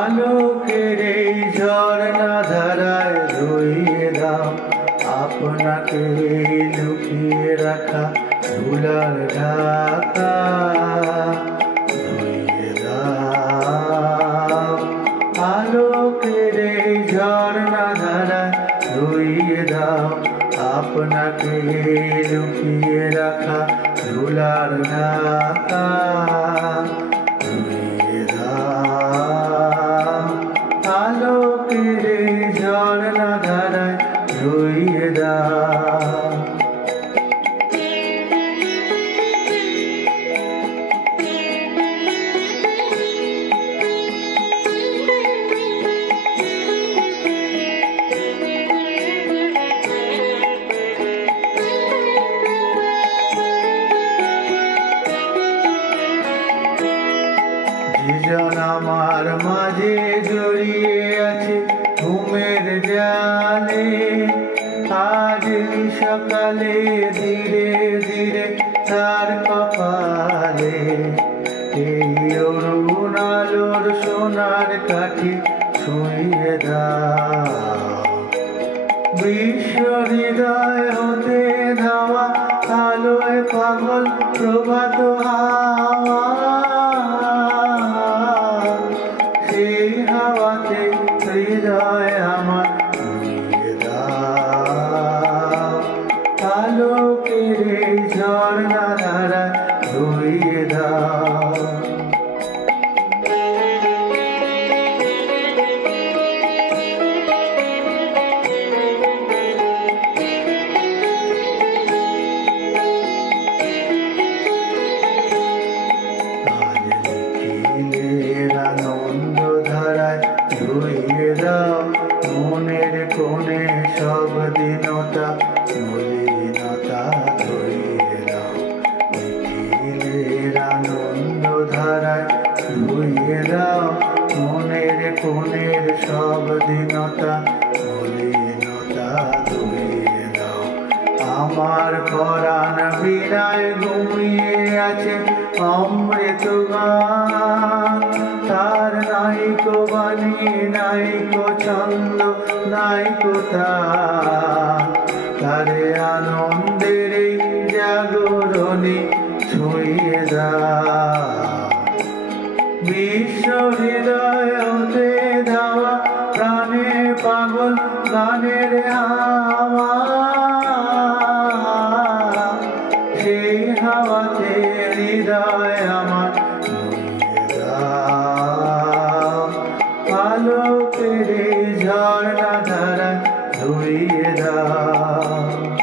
আলোকের এই ঝর্ণা ধারায় রইয়ে দাও আপনাকে লুকিয়ে রাখা ধুলার ঢাকা রইয়ে দাও। আলোকের এই ঝর্ণা ধারায় রইয়ে দাও আপনাকে লুকিয়ে রাখা ধুলার ঢাকা রইয়ে দাও। আলোকের এই ঝর্ণা ধারায় রইয়ে দাও। জীবন আমার মাঝে জড়িয়ে আছে ঘুমের জালে, আজ সকালে ধীরে ধীরে তার কপালে এই অরুণ আলোর সোনার কাঠি ছুঁয়ে দাও। বিশ্ব হৃদয় হতে ধাওয়া আলোয় পাগল প্রভাত হাওয়া, সেই হাওয়াতে হৃদয় আমার ছুঁয়ে দাও। আলোকের এই ঝর্ণা ধারায় রইয়ে দাও। আনন্দ ধারায় রইয়ে দাও মনের কোণে সব দীনতা মলিনতা ধরিয়ে দাও। নিখিলের আনন্দ ধারায় রইয়ে দাও মনের কোণের সব দীনতা মলিনতা ধরিয়ে দাও। আমার পরাণ বিনায় ঘুমিয়ে আছে অমৃত গান, তার নাইকো বাণী নাইকো ছন্দ নাইকো তার, তারে আনন্দের এই জাগরণী ছুঁয়ে দাও। বিশ্ব হৃদয় হতে ধাওয়া প্রাণে পাগল গানের হাওয়া, সেই হাওয়াতে হৃদয় আমার ছুঁয়ে দাও। আলোকের এই ঝর্ণা ধারায় রইয়ে দাও।